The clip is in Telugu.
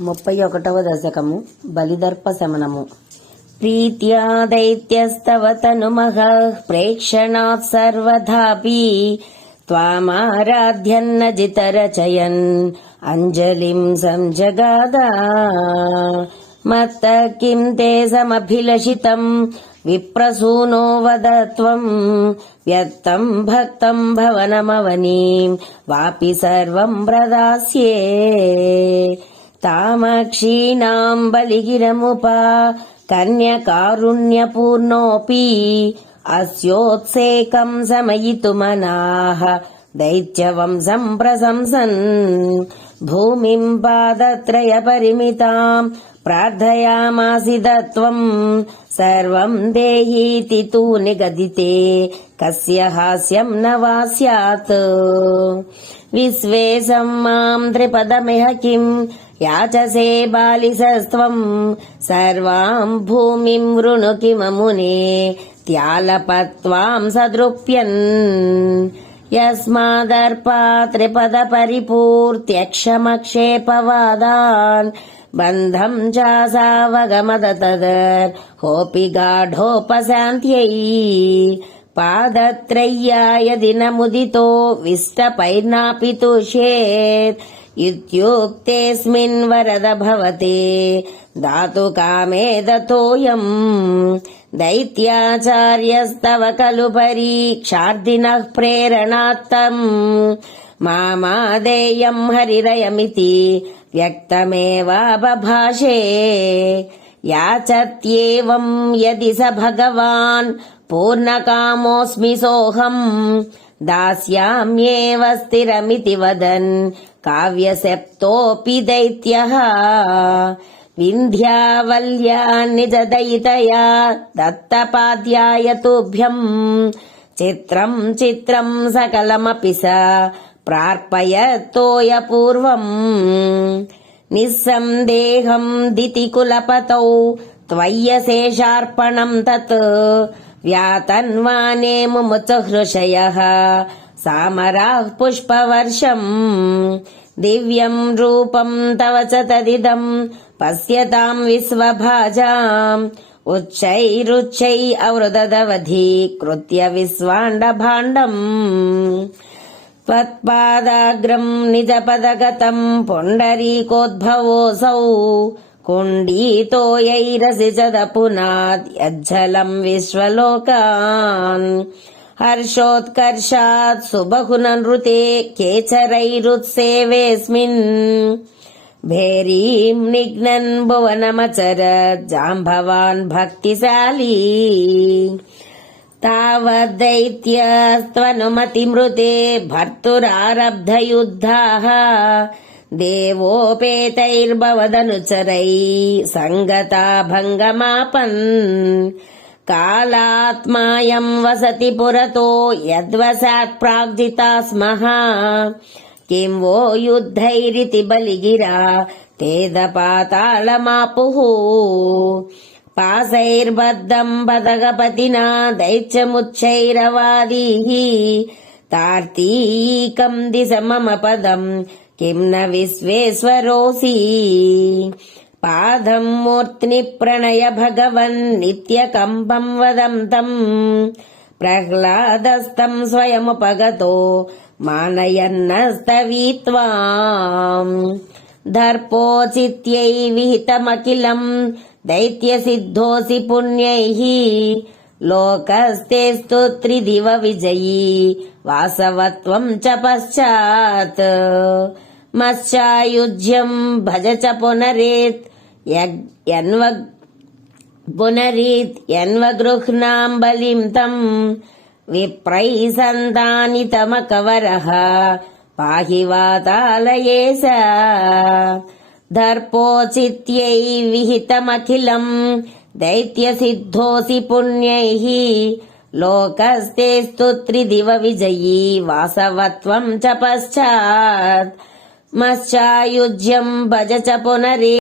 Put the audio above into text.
ముప్పై ఒకటవ దశకము బలిదర్ప శమనము. ప్రీత్యా దైత్యస్తవ తనుమః ప్రేక్షణాత్ సర్వధాపి త్వామారాధ్యన్న జితరచయన్ అంజలిం సంజగాదా మత్త కిం తే సమభిలషితం విప్రసూనో వద త్వం వ్యక్తం భక్తం భవనమవనీం వాపి సర్వం ప్రదాస్యే. కామాక్షీనాం బలిగిరముపా కన్యకారుణ్యపూర్ణోऽपि అస్యోత్సేకం సమయితుమనాహ దైత్యవంశం ప్రశంసన్ భూమిం పాదత్రయ పరిమితాం ప్రార్థయామాసి దత్వం సర్వం దేహీతి తూ నిగదితే. కస్య హాస్యం నవా స్యాత్. విశ్వే సమ్మాం త్రిపదమిహ కిం. యాచసే బాలిసస్త్వం. సర్వాం భూమిం వృణుకి మమునే. త్యాలపత్వాం సదృప్యన్. यस्मादर्पा त्रिपदपरिपूर्त्यक्षमक्षेपवादान् बन्धम् चासावगमदतदर्होऽपि गाढोपशान्त्यै पादत्रय्या यदि न मुदितो विष्टपैर्नापि तुष्येत् इत्युक्तेऽस्मिन् वरद भवते दातु कामे दतोऽयम् दैत्याचार्यस्तव खलु परीक्षार्दिनः प्रेरणात्तम् मामादेयम् हरिरयमिति व्यक्तमेवाबभाषे याचत्येवम् यदि स भगवान् पूर्णकामोऽस्मि सोऽहम् दास्याम्येव स्थिरमिति वदन् काव्यशप्तोऽपि दैत्यः विन्ध्यावल्या निजदयितया दत्तपाद्याय तुभ्यम् चित्रम् चित्रम् सकलमपि स प्रार्पयत्तोयपूर्वम् निःसन्देहम् दितिकुलपतौ त्वय्यशेषार्पणम् तत् व्यातन्वाने मुमुचहृषयः सामराः पुष्पवर्षम् दिव्यम् रूपम् तव च तदिदम् पश्यताम् विश्वभाजाम् उच्चैरुच्चै अवृददवधीकृत्य विश्वाण्डभाण्डम् त्वत्पादाग्रम् निजपदगतम् पुण्डरीकोद्भवोऽसौ कुण्डीतोयैरसि च दपुनात् यज्जलम् विश्वलोकान् हर्षोत्कर्षात् सुबहुननृते केचरैरुत्सेवेऽस्मिन् भेरीम् निघ्नन् भुवनमचर जाम्भवान् भक्तिशाली तावद्दैत्यस्त्वनुमतिमृते भर्तुरारब्धयुद्धाः దేవోపేతైర్భవదనుచరై సంగతాభంగమాపన్. కాళాత్మాయం వసతి పురతో యద్వశాత్ ప్రాగ్జితా స్మ కిం వో యుద్ధైరితి బలిగిరా తేద పాతాళమాపు పాశైర్బద్ధం బదగపతినా దైత్యముచ్చైరవాదీ తార్తీకం దిశ మమ పదం కిం న విశ్వేశ్వరోసి పాదం మూర్తిని ప్రణయ భగవన్ నిత్య కంపం వదంతం ప్రహ్లాదస్తం స్వయముపగతో మానయన్నస్తవీత్వాం దర్పోచిత్యై విహితమఖిలం దైత్యసిద్ధోసి పుణ్యై లోకస్తేస్తు త్రిదివ విజయీ వాసవత్వం చ పశ్చాత్ पश्चात् मत्स्यायुज्यम् भज च पुनरेत् यन्व पुनरीत् यन्वगृह्णाम् बलिम् तम् विप्रैः सन्तानितमकवरः पाहि वातालये स दर्पोचित्यै विहितमखिलम् दैत्यसिद्धोऽसि पुण्यैः लोकस्तेस्तु त्रिदिव विजयी वासवत्वम् च पश्चात् मत्स्यायुज्यम् भज च पुनरे